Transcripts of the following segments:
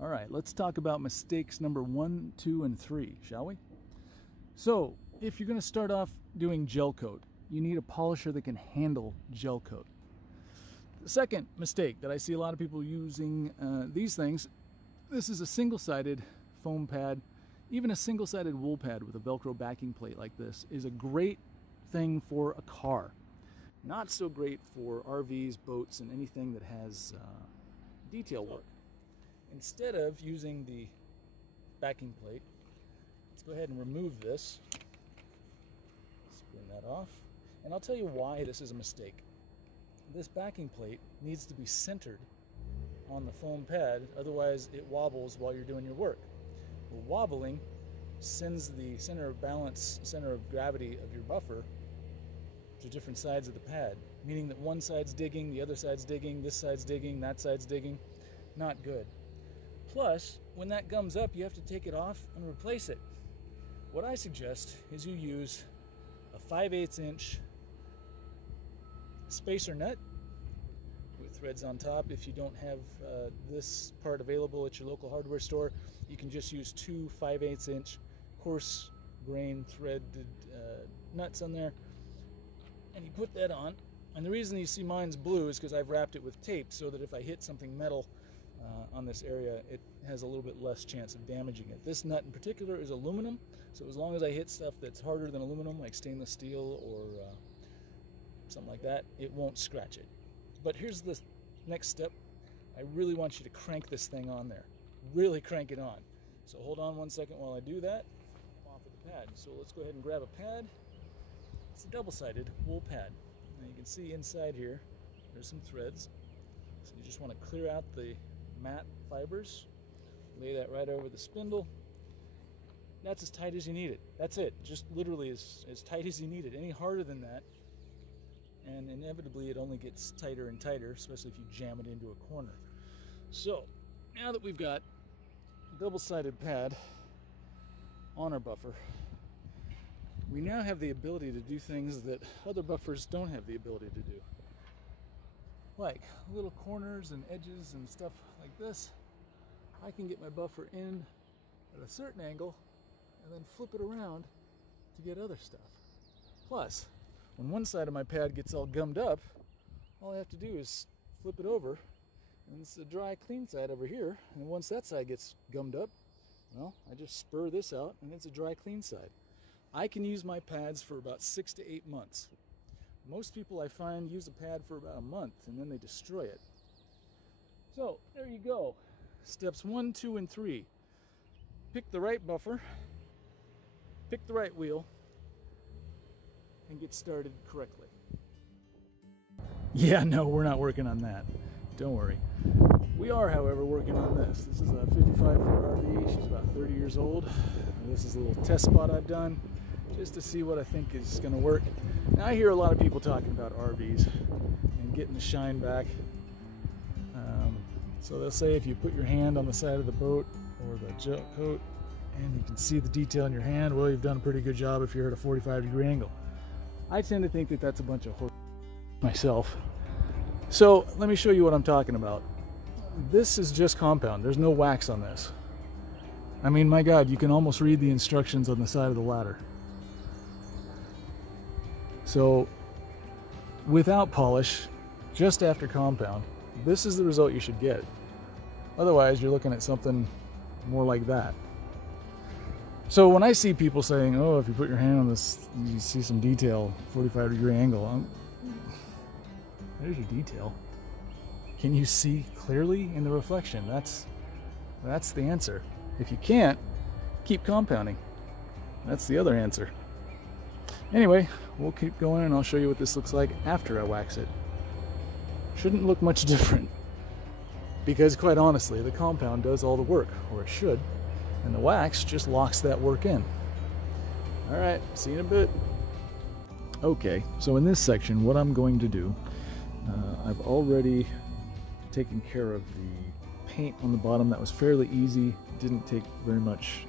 All right, let's talk about mistakes number 1, 2, and 3, shall we? So, if you're going to start off doing gel coat, you need a polisher that can handle gel coat. The second mistake that I see a lot of people using these things, this is a single-sided foam pad. Even a single-sided wool pad with a Velcro backing plate like this is a great thing for a car. Not so great for RVs, boats, and anything that has detail work. Instead of using the backing plate, let's go ahead and remove this. Spin that off. And I'll tell you why this is a mistake. This backing plate needs to be centered on the foam pad, otherwise it wobbles while you're doing your work. Well, wobbling sends the center of balance, center of gravity of your buffer to different sides of the pad, meaning that one side's digging, the other side's digging, this side's digging, that side's digging. Not good. Plus, when that gums up, you have to take it off and replace it. What I suggest is you use a 5/8 inch spacer nut with threads on top. If you don't have this part available at your local hardware store, you can just use 2 5/8 inch coarse grain threaded nuts on there, and you put that on. And the reason you see mine's blue is because I've wrapped it with tape so that if I hit something metal on this area, it has a little bit less chance of damaging it. This nut in particular is aluminum, so as long as I hit stuff that's harder than aluminum, like stainless steel or something like that, it won't scratch it. But here's the next step. I really want you to crank this thing on there. Really crank it on. So hold on 1 second while I do that. I'm off of the pad. So let's go ahead and grab a pad. It's a double-sided wool pad. Now you can see inside here, there's some threads. So you just want to clear out the matte fibers, lay that right over the spindle. That's as tight as you need it. That's it. Just literally as tight as you need it. Any harder than that, and inevitably it only gets tighter and tighter, especially if you jam it into a corner. So now that we've got a double-sided pad on our buffer, we now have the ability to do things that other buffers don't have the ability to do. Like little corners and edges and stuff like this. I can get my buffer in at a certain angle and then flip it around to get other stuff. Plus, when one side of my pad gets all gummed up, all I have to do is flip it over, and it's a dry, clean side over here. And once that side gets gummed up, well, I just spur this out and it's a dry, clean side. I can use my pads for about 6 to 8 months. Most people I find use a pad for about a month and then they destroy it. So there you go. Steps 1, 2, and 3. Pick the right buffer, pick the right wheel, and get started correctly. Yeah, no, we're not working on that. Don't worry. We are, however, working on this. This is a 55-foot RV. She's about 30 years old. This is a little test spot I've done just to see what I think is going to work. Now, I hear a lot of people talking about RVs and getting the shine back. So they'll say if you put your hand on the side of the boat or the gel coat and you can see the detail in your hand, well, you've done a pretty good job if you're at a 45-degree angle. I tend to think that that's a bunch of horse myself. So let me show you what I'm talking about. This is just compound. There's no wax on this. I mean, my God, you can almost read the instructions on the side of the ladder. So without polish, just after compound, this is the result you should get. Otherwise, you're looking at something more like that. So when I see people saying, oh, if you put your hand on this, you see some detail, 45-degree angle, there's your detail. Can you see clearly in the reflection? That's the answer. If you can't, keep compounding. That's the other answer. Anyway, we'll keep going and I'll show you what this looks like after I wax it. Shouldn't look much different, because quite honestly, the compound does all the work, or it should, and the wax just locks that work in. Alright, see you in a bit. Okay, so in this section, what I'm going to do, I've already taken care of the paint on the bottom. That was fairly easy, didn't take very much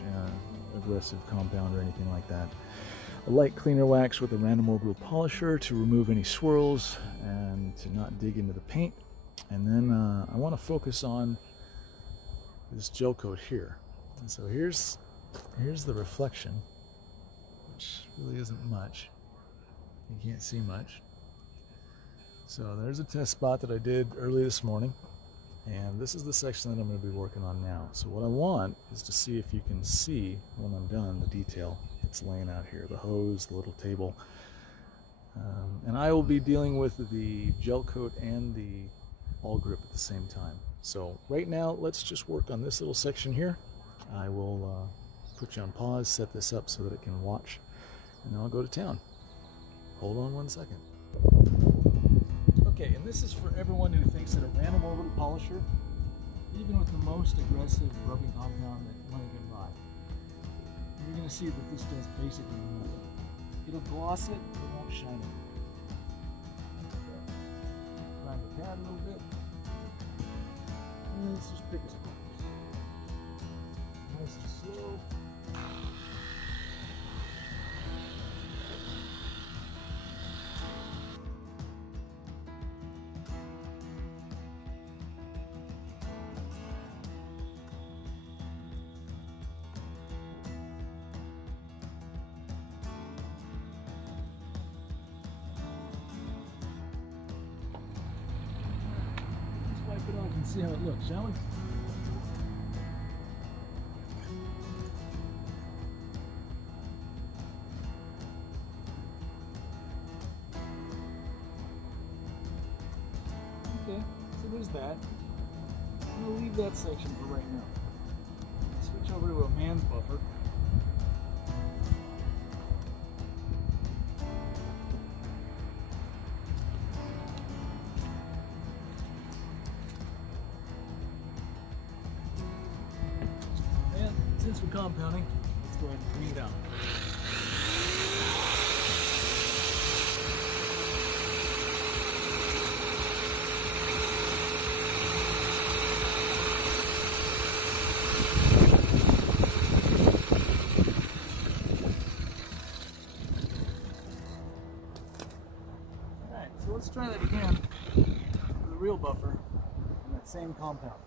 of aggressive compound or anything like that. A light cleaner wax with a random orbital polisher to remove any swirls and to not dig into the paint. And then I want to focus on this gel coat here. And so here's the reflection, which really isn't much. You can't see much. So there's a test spot that I did early this morning, and this is the section that I'm going to be working on now. So what I want is to see if you can see, when I'm done, the detail that's laying out here, the hose, the little table. And I will be dealing with the gel coat and the all grip at the same time. So right now, let's just work on this little section here. I will put you on pause, set this up so that it can watch, and then I'll go to town. Hold on 1 second. Okay, and this is for everyone who thinks that a random orbital polisher, even with the most aggressive rubbing compound that money can buy, you're going to see that this does basically nothing. It'll gloss it, but it won't shine it. Climb the pad a little bit. And let's just pick a spot. Nice and slow. It off and see how it looks, shall we? Okay, so there's that. I'm going to leave that section for right now. Switch over to a man's buffer. Since we're compounding, let's go ahead and clean it out. Alright, so let's try that again with a real buffer and that same compound.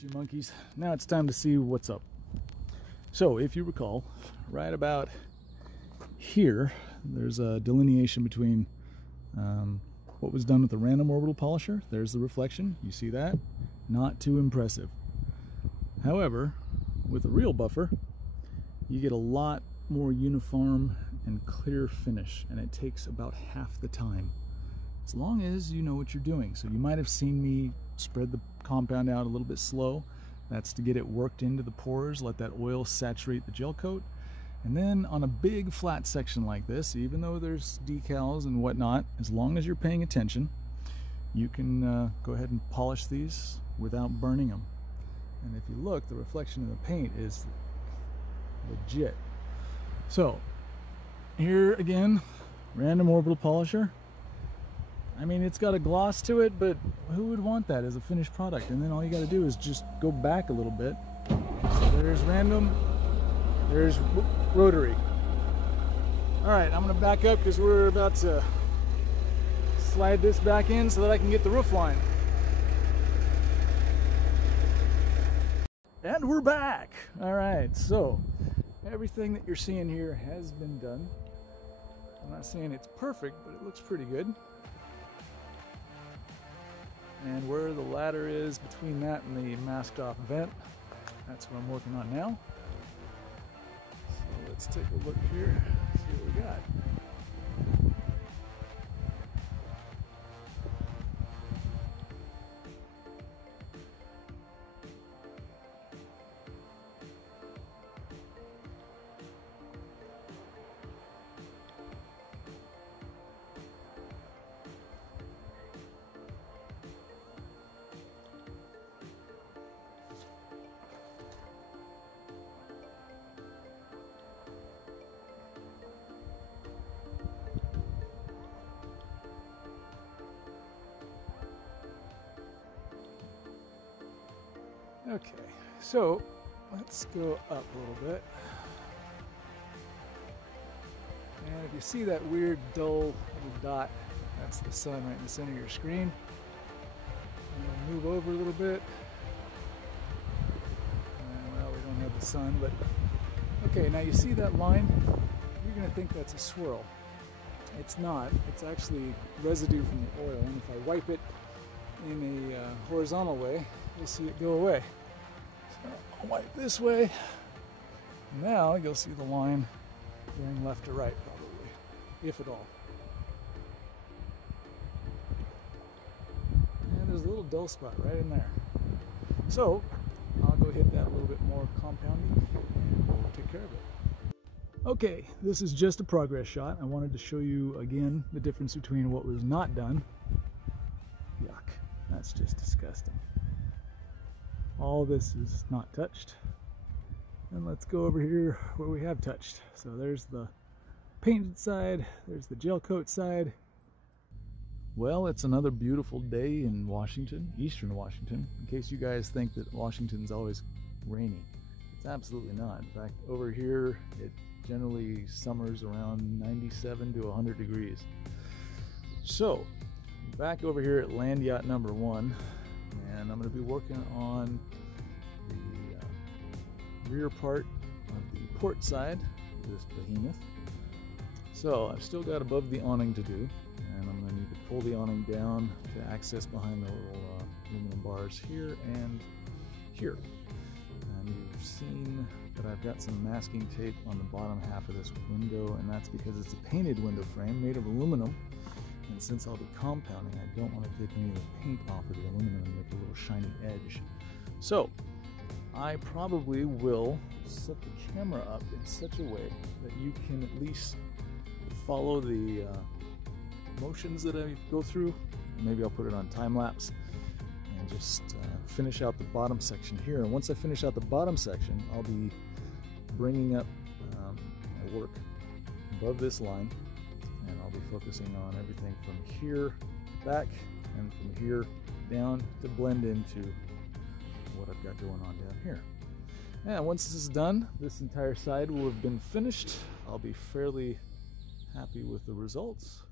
You monkeys, now it's time to see what's up. So if you recall, right about here there's a delineation between what was done with the random orbital polisher. There's the reflection, you see that? Not too impressive. However, with a real buffer you get a lot more uniform and clear finish, and it takes about half the time. as long as you know what you're doing. So you might have seen me spread the compound out a little bit slow. That's to get it worked into the pores, let that oil saturate the gel coat. And then on a big flat section like this, even though there's decals and whatnot, as long as you're paying attention, you can go ahead and polish these without burning them. And if you look, the reflection of the paint is legit. So here again, random orbital polisher. I mean, it's got a gloss to it, but who would want that as a finished product? And then all you got to do is just go back a little bit. So there's random, there's rotary. All right, I'm going to back up because we're about to slide this back in so that I can get the roof line. And we're back. All right, so everything that you're seeing here has been done. I'm not saying it's perfect, but it looks pretty good. And where the ladder is between that and the masked off vent, that's what I'm working on now. So let's take a look here, see what we got. Okay, so let's go up a little bit. And if you see that weird dull little dot, that's the sun right in the center of your screen. And we'll move over a little bit. Well, we don't have the sun, but okay, now you see that line? You're going to think that's a swirl. It's not. It's actually residue from the oil, and if I wipe it in a horizontal way, you'll see it go away. So I'll wipe this way. Now you'll see the line going left to right, probably, if at all. And there's a little dull spot right in there. So I'll go hit that a little bit more compounding and we'll take care of it. Okay, this is just a progress shot. I wanted to show you again the difference between what was not done. Yuck, that's just disgusting. All this is not touched. And let's go over here where we have touched. So there's the painted side, there's the gel coat side. Well, it's another beautiful day in Washington, Eastern Washington. In case you guys think that Washington's always rainy. It's absolutely not. In fact, over here, it generally summers around 97 to 100 degrees. So, back over here at Land Yacht number 1, and I'm going to be working on the rear part of the port side of this behemoth. So, I've still got above the awning to do, and I'm going to need to pull the awning down to access behind the little aluminum bars here and here. And you've seen that I've got some masking tape on the bottom half of this window, and that's because it's a painted window frame made of aluminum, and since I'll be compounding, I don't want to take any of the paint off of the aluminum and make a little shiny edge. So I probably will set the camera up in such a way that you can at least follow the motions that I go through. Maybe I'll put it on time-lapse and just finish out the bottom section here. And once I finish out the bottom section, I'll be bringing up my work above this line, and I'll be focusing on everything from here back and from here down to blend into what I've got going on down here. And once this is done, this entire side will have been finished. I'll be fairly happy with the results.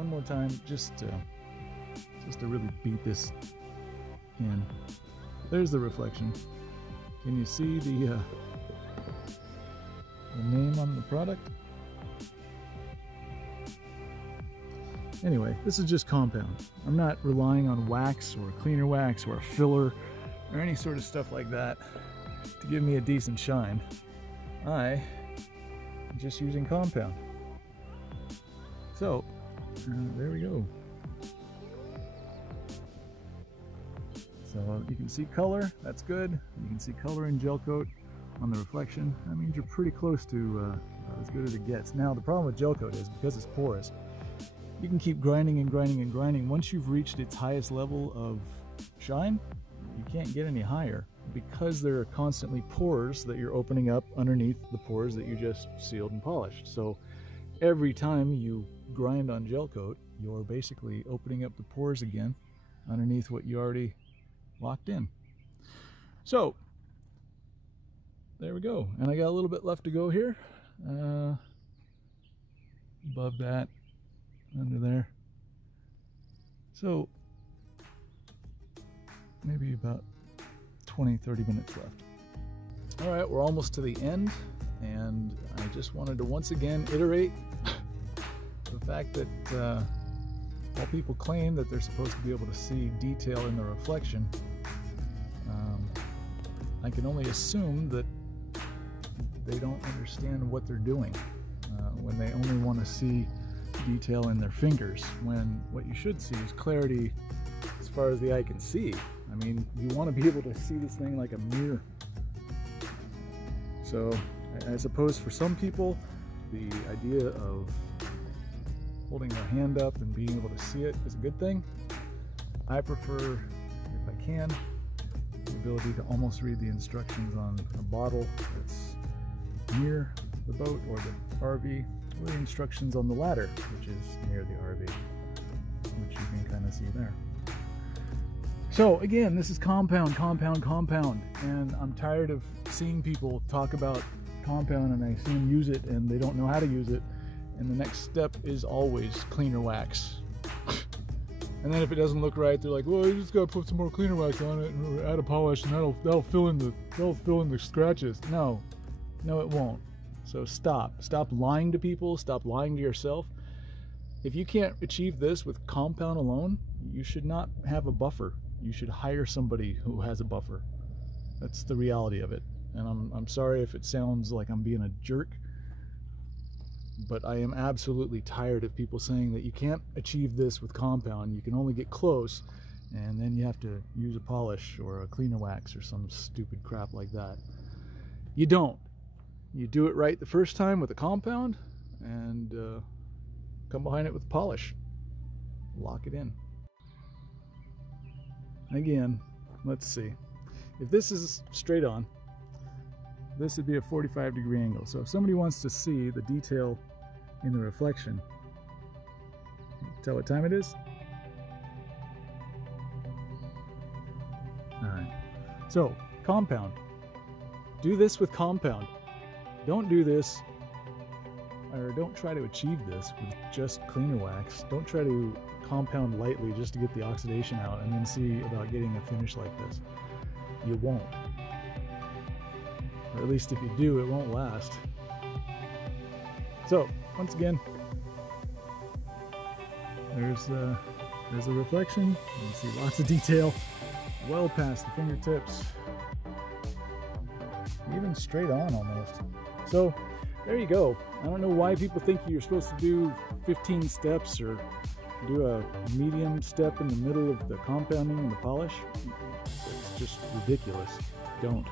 one more time, just to really beat this in. There's the reflection. Can you see the name on the product? Anyway, this is just compound. I'm not relying on wax or cleaner wax or a filler or any sort of stuff like that to give me a decent shine. I'm just using compound. So, there we go. So you can see color, that's good. You can see color in gel coat on the reflection. That means you're pretty close to as good as it gets. Now the problem with gel coat is because it's porous, you can keep grinding and grinding and grinding. Once you've reached its highest level of shine, you can't get any higher because there are constantly pores that you're opening up underneath the pores that you just sealed and polished. So every time you grind on gel coat, you're basically opening up the pores again underneath what you already locked in. So there we go, and I got a little bit left to go here, above that, under there, so maybe about 20-30 minutes left. All right, we're almost to the end, and I just wanted to once again iterate the fact that while people claim that they're supposed to be able to see detail in the reflection, I can only assume that they don't understand what they're doing when they only want to see detail in their fingers, when what you should see is clarity as far as the eye can see. I mean, you want to be able to see this thing like a mirror. So I suppose for some people, the idea of holding their hand up and being able to see it is a good thing. I prefer, if I can, the ability to almost read the instructions on a bottle that's near the boat or the RV, or the instructions on the ladder, which is near the RV, which you can kind of see there. So again, this is compound, and I'm tired of seeing people talk about compound and I see them use it and they don't know how to use it, and the next step is always cleaner wax. And then if it doesn't look right, they're like, well, you just gotta put some more cleaner wax on it and add a polish and that'll fill in the scratches. No, it won't. So stop lying to people, stop lying to yourself. If you can't achieve this with compound alone, you should not have a buffer. You should hire somebody who has a buffer. That's the reality of it. And I'm sorry if it sounds like I'm being a jerk, but I am absolutely tired of people saying that you can't achieve this with compound. You can only get close, and then you have to use a polish or a cleaner wax or some stupid crap like that. You don't. You do it right the first time with a compound, and come behind it with polish. Lock it in. Again, let's see. If this is straight on, this would be a 45-degree angle. So if somebody wants to see the detail in the reflection, tell what time it is? Alright. So, compound. Do this with compound. Don't do this, or don't try to achieve this with just cleaner wax. Don't try to compound lightly just to get the oxidation out and then see about getting a finish like this. You won't. Or at least if you do, it won't last. So, once again, there's the reflection. You can see lots of detail, well past the fingertips, even straight on almost. So, there you go. I don't know why people think you're supposed to do 15 steps or do a medium step in the middle of the compounding and the polish. It's just ridiculous. Don't.